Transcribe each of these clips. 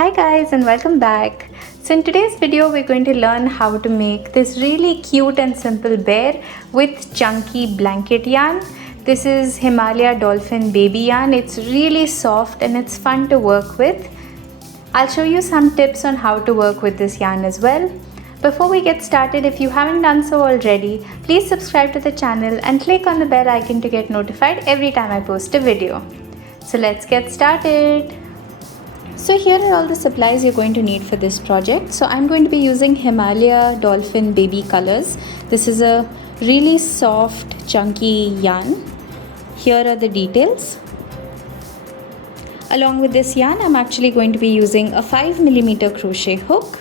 Hi guys and welcome back. So in today's video we're going to learn how to make this really cute and simple bear with chunky blanket yarn. This is Himalaya Dolphin Baby yarn. It's really soft and it's fun to work with. I'll show you some tips on how to work with this yarn as well. Before we get started, if you haven't done so already, please subscribe to the channel and click on the bell icon to get notified every time I post a video. So let's get started. So here are all the supplies you're going to need for this project. So I'm going to be using Himalaya Dolphin Baby Colours. This is a really soft, chunky yarn. Here are the details. Along with this yarn, I'm actually going to be using a 5mm crochet hook.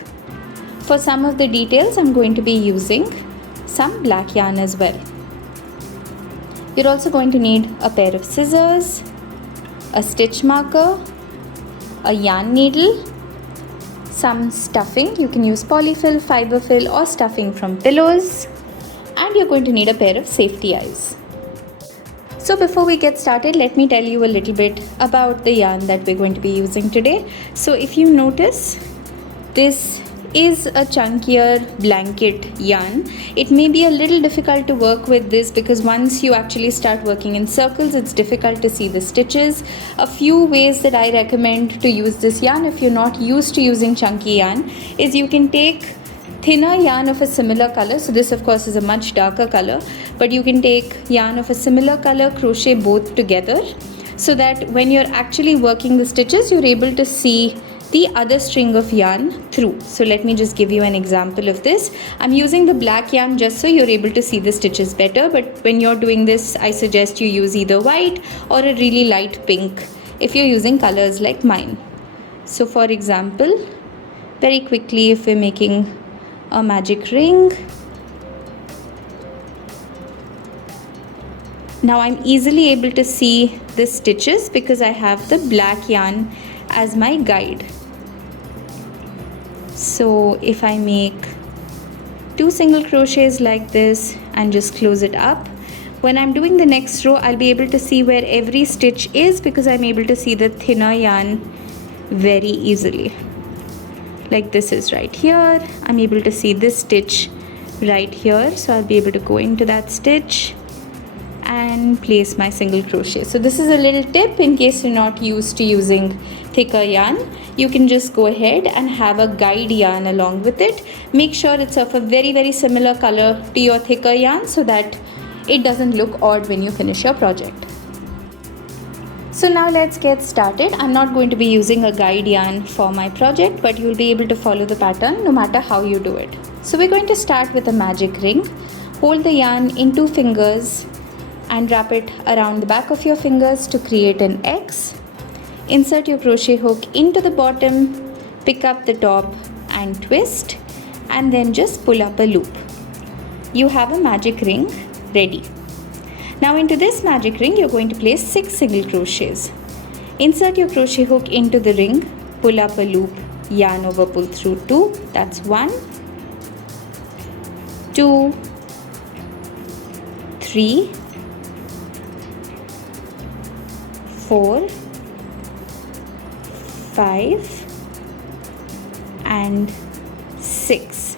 For some of the details, I'm going to be using some black yarn as well. You're also going to need a pair of scissors, a stitch marker, a yarn needle, some stuffing. You can use polyfill, fiberfill or stuffing from pillows, and you're going to need a pair of safety eyes. So before we get started, let me tell you a little bit about the yarn that we're going to be using today. So if you notice, this is a chunkier blanket yarn. It may be a little difficult to work with this because once you actually start working in circles, it's difficult to see the stitches. A few ways that I recommend to use this yarn if you're not used to using chunky yarn is you can take thinner yarn of a similar color. So this of course is a much darker color, but you can take yarn of a similar color, crochet both together so that when you're actually working the stitches, you're able to see the other string of yarn through. So let me just give you an example of this. I'm using the black yarn just so you're able to see the stitches better, but when you're doing this, I suggest you use either white or a really light pink if you're using colors like mine. So for example, very quickly, if we're making a magic ring, now I'm easily able to see the stitches because I have the black yarn as my guide. So if I make 2 single crochets like this and just close it up, when I'm doing the next row, I'll be able to see where every stitch is because I'm able to see the thinner yarn very easily. Like this is right here. I'm able to see this stitch right here. So I'll be able to go into that stitch and place my single crochet. So this is a little tip in case you're not used to using thicker yarn. You can just go ahead and have a guide yarn along with it. Make sure it's of a very similar color to your thicker yarn so that it doesn't look odd when you finish your project. So now let's get started. I'm not going to be using a guide yarn for my project, but you'll be able to follow the pattern no matter how you do it. So we're going to start with a magic ring. Hold the yarn in 2 fingers and wrap it around the back of your fingers to create an X. Insert your crochet hook into the bottom, pick up the top and twist, and then just pull up a loop. You have a magic ring ready. Now into this magic ring, you're going to place 6 single crochets. Insert your crochet hook into the ring, pull up a loop, yarn over, pull through 2. That's 1, 2, 3, 4, 5 and 6.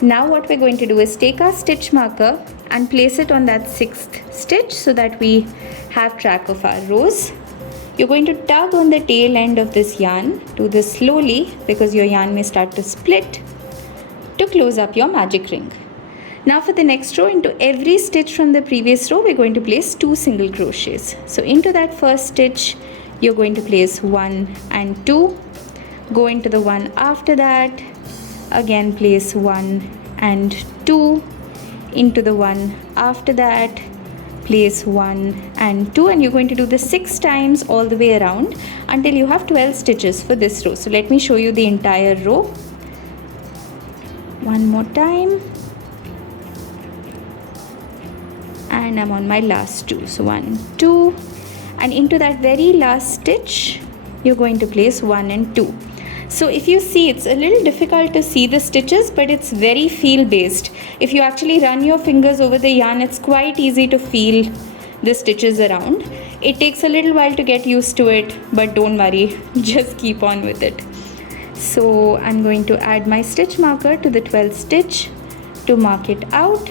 Now what we're going to do is take our stitch marker and place it on that 6th stitch so that we have track of our rows. You're going to tug on the tail end of this yarn. Do this slowly because your yarn may start to split to close up your magic ring. Now for the next row, into every stitch from the previous row, we're going to place 2 single crochets. So into that first stitch, you're going to place 1 and 2. Go into the one after that. Again place 1 and 2. Into the one after that, place 1 and 2. And you're going to do this 6 times all the way around until you have 12 stitches for this row. So let me show you the entire row. One more time. And I'm on my last 2. So 1, 2, and into that very last stitch you're going to place 1 and 2. So if you see, it's a little difficult to see the stitches, but it's very feel based. If you actually run your fingers over the yarn, it's quite easy to feel the stitches around. It takes a little while to get used to it, but don't worry, just keep on with it. So I'm going to add my stitch marker to the 12th stitch to mark it out.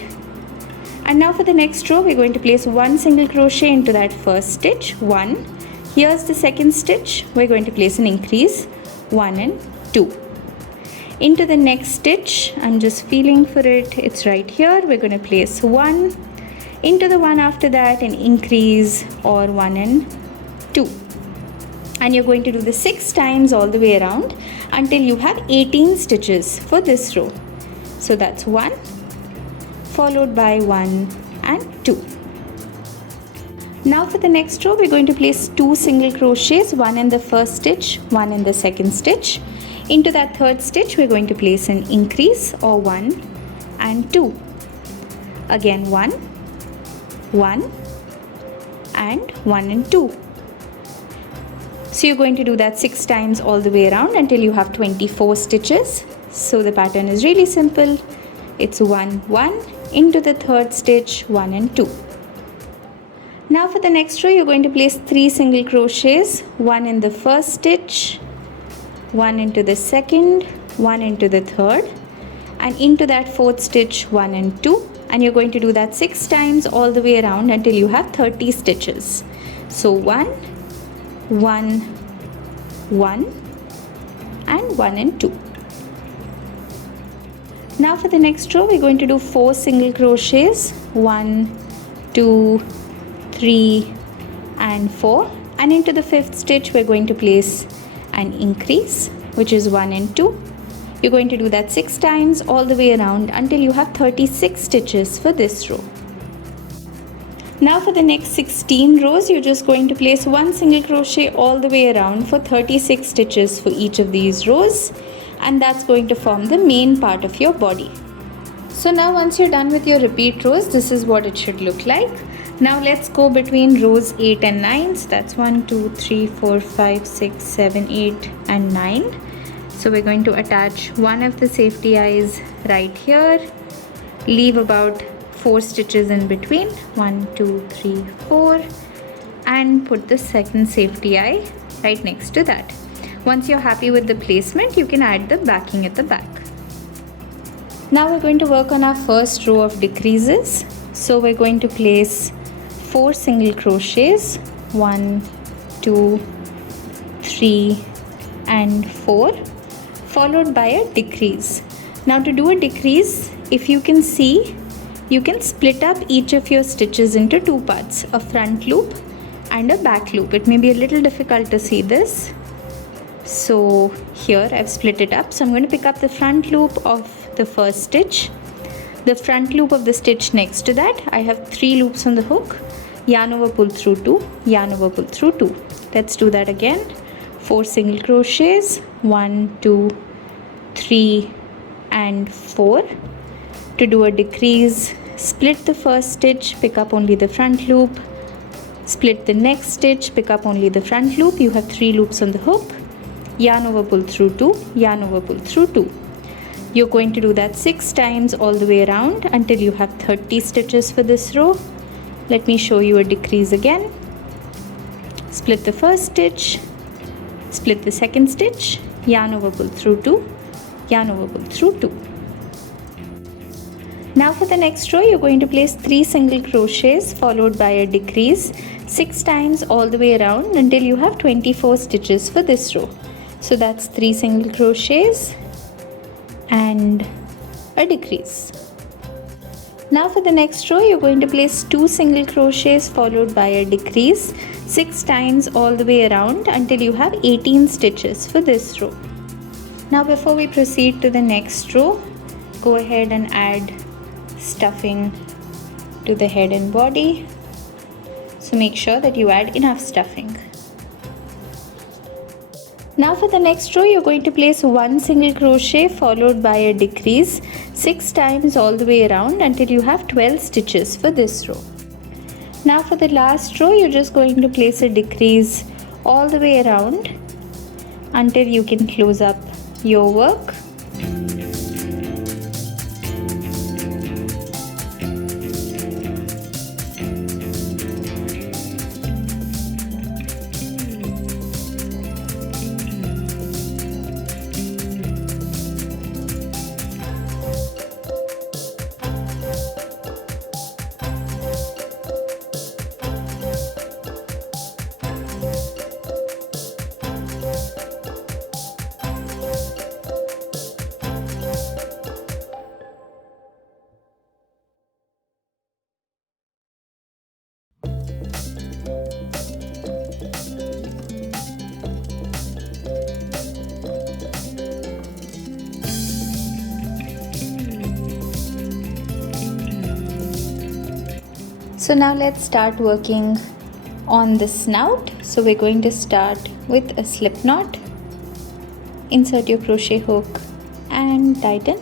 And now for the next row, we're going to place one single crochet into that first stitch, 1. Here's the second stitch, we're going to place an increase, 1 and 2. Into the next stitch, I'm just feeling for it, it's right here, we're going to place 1. Into the one after that, an increase, or 1 and 2. And you're going to do the 6 times all the way around until you have 18 stitches for this row. So that's 1, followed by 1 and 2. Now for the next row, we're going to place 2 single crochets, 1 in the first stitch, 1 in the second stitch. Into that third stitch, we're going to place an increase, or 1 and 2. Again 1, 1 and 1 and 2. So you're going to do that 6 times all the way around until you have 24 stitches. So the pattern is really simple. It's 1, 1, into the third stitch, 1 and 2. Now for the next row, you're going to place 3 single crochets, 1 in the first stitch, 1 into the second, 1 into the third, and into that fourth stitch, 1 and 2. And you're going to do that 6 times all the way around until you have 30 stitches. So 1, 1, 1 and 1 and 2. Now for the next row, we're going to do 4 single crochets, 1, 2, 3 and 4, and into the fifth stitch we're going to place an increase, which is 1 and 2. You're going to do that 6 times all the way around until you have 36 stitches for this row. Now for the next 16 rows, you're just going to place 1 single crochet all the way around for 36 stitches for each of these rows, and that's going to form the main part of your body. So now once you're done with your repeat rows, this is what it should look like. Now let's go between rows 8 and 9. So that's 1, 2, 3, 4, 5, 6, 7, 8 and 9. So we're going to attach one of the safety eyes right here. Leave about 4 stitches in between, 1, 2, 3, 4, and put the second safety eye right next to that. Once you're happy with the placement, you can add the backing at the back. Now we're going to work on our first row of decreases. So we're going to place 4 single crochets, 1, 2, 3 and 4, followed by a decrease. Now to do a decrease, if you can see, you can split up each of your stitches into 2 parts, a front loop and a back loop. It may be a little difficult to see this. So here I've split it up. So I'm going to pick up the front loop of the first stitch, the front loop of the stitch next to that. I have 3 loops on the hook, yarn over, pull through 2, yarn over, pull through 2. Let's do that again. 4 single crochets, 1, 2, 3 and 4. To do a decrease, split the first stitch, pick up only the front loop, split the next stitch, pick up only the front loop. You have 3 loops on the hook, yarn over, pull through 2, yarn over, pull through 2. You're going to do that 6 times all the way around until you have 30 stitches for this row. Let me show you a decrease again. Split the first stitch, split the second stitch, yarn over, pull through 2, yarn over, pull through 2. Now for the next row, you're going to place 3 single crochets followed by a decrease 6 times all the way around until you have 24 stitches for this row. So that's 3 single crochets and a decrease. Now for the next row, you're going to place 2 single crochets followed by a decrease 6 times all the way around until you have 18 stitches for this row. Now before we proceed to the next row, go ahead and add stuffing to the head and body. So make sure that you add enough stuffing. Now for the next row, you're going to place 1 single crochet followed by a decrease 6 times all the way around until you have 12 stitches for this row. Now for the last row, you're just going to place a decrease all the way around until you can close up your work. So now let's start working on the snout. So we're going to start with a slip knot. Insert your crochet hook and tighten.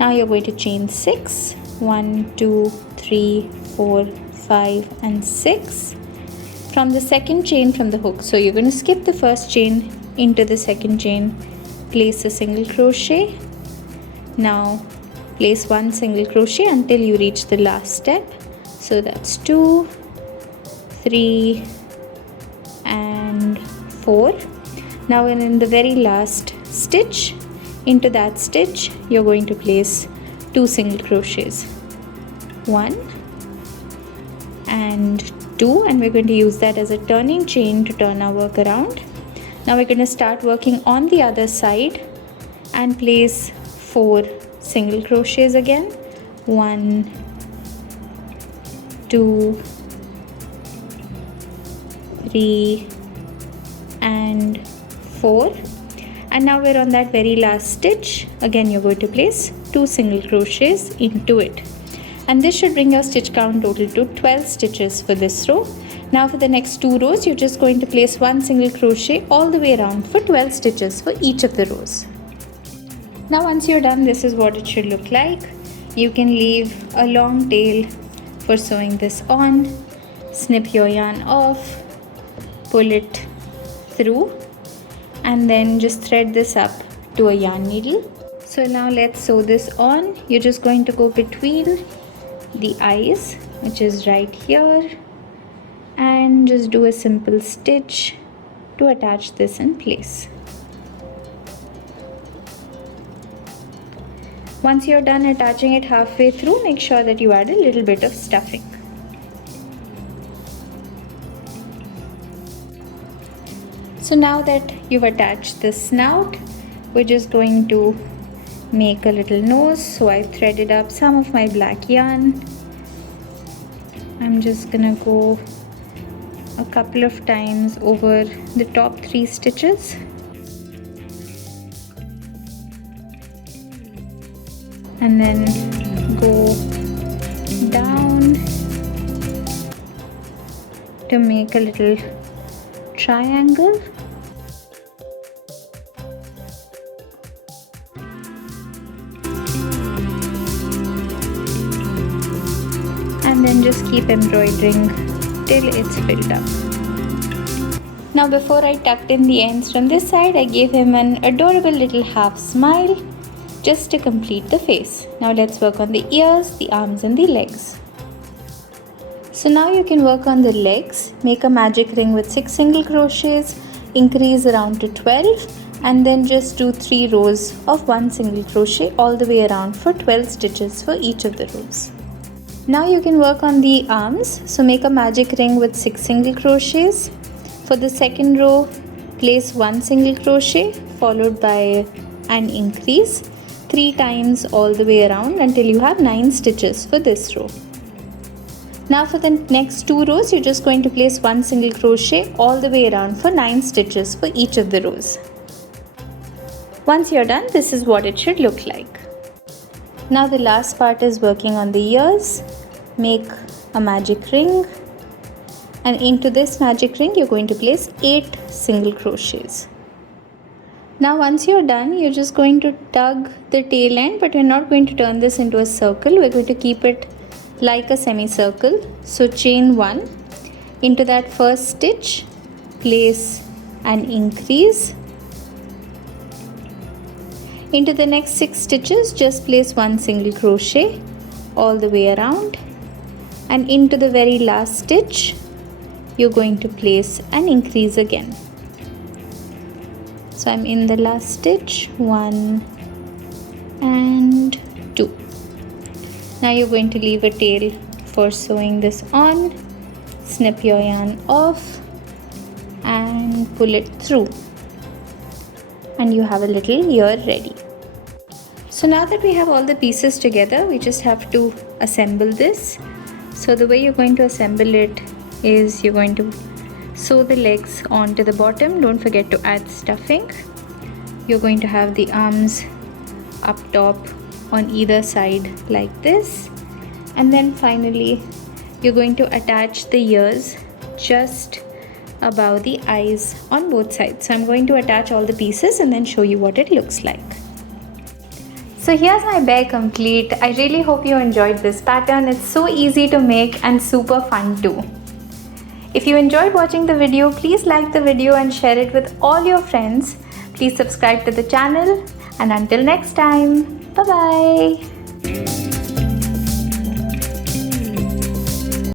Now you're going to chain 6. 1, 2, 3, 4, 5 and 6 from the second chain from the hook. So you're going to skip the first chain into the second chain, place a single crochet. Now place one single crochet until you reach the last step. So that's 2, 3 and 4. Now in the very last stitch, into that stitch you're going to place 2 single crochets, 1 and 2, and we're going to use that as a turning chain to turn our work around. Now we're going to start working on the other side and place 4 single crochets again, 1, 2, 3 and 4. And now we're on that very last stitch. Again you're going to place 2 single crochets into it, and this should bring your stitch count total to 12 stitches for this row. Now for the next 2 rows you're just going to place 1 single crochet all the way around for 12 stitches for each of the rows. Now once you're done, this is what it should look like. You can leave a long tail for sewing this on, snip your yarn off, pull it through, and then just thread this up to a yarn needle. So now let's sew this on. You're just going to go between the eyes, which is right here, and just do a simple stitch to attach this in place. Once you're done attaching it halfway through, make sure that you add a little bit of stuffing. So now that you've attached the snout, we're just going to make a little nose. So I threaded up some of my black yarn. I'm just gonna go a couple of times over the top 3 stitches. And then go down to make a little triangle. And then just keep embroidering till it's filled up. Now before I tucked in the ends from this side, I gave him an adorable little half smile just to complete the face. Now let's work on the ears, the arms and the legs. So now you can work on the legs. Make a magic ring with 6 single crochets, increase around to 12, and then just do 3 rows of 1 single crochet all the way around for 12 stitches for each of the rows. Now you can work on the arms. So make a magic ring with 6 single crochets. For the second row, place 1 single crochet followed by an increase 3 times all the way around until you have 9 stitches for this row. Now for the next 2 rows, you're just going to place 1 single crochet all the way around for 9 stitches for each of the rows. Once you're done, this is what it should look like. Now the last part is working on the ears. Make a magic ring, and into this magic ring you're going to place 8 single crochets. Now once you're done, you're just going to tug the tail end, but we're not going to turn this into a circle. We're going to keep it like a semicircle. So chain 1, into that first stitch place an increase. Into the next 6 stitches just place 1 single crochet all the way around, and into the very last stitch you're going to place an increase again. So I'm in the last stitch, 1 and 2. Now you're going to leave a tail for sewing this on. Snip your yarn off and pull it through, and you have a little ear ready. So now that we have all the pieces together, we just have to assemble this. So the way you're going to assemble it is you're going to sew the legs onto the bottom. Don't forget to add stuffing. You're going to have the arms up top on either side like this, and then finally you're going to attach the ears just above the eyes on both sides. So I'm going to attach all the pieces and then show you what it looks like. So here's my bear complete. I really hope you enjoyed this pattern. It's so easy to make and super fun too. If you enjoyed watching the video, please like the video and share it with all your friends. Please subscribe to the channel, and until next time, bye bye.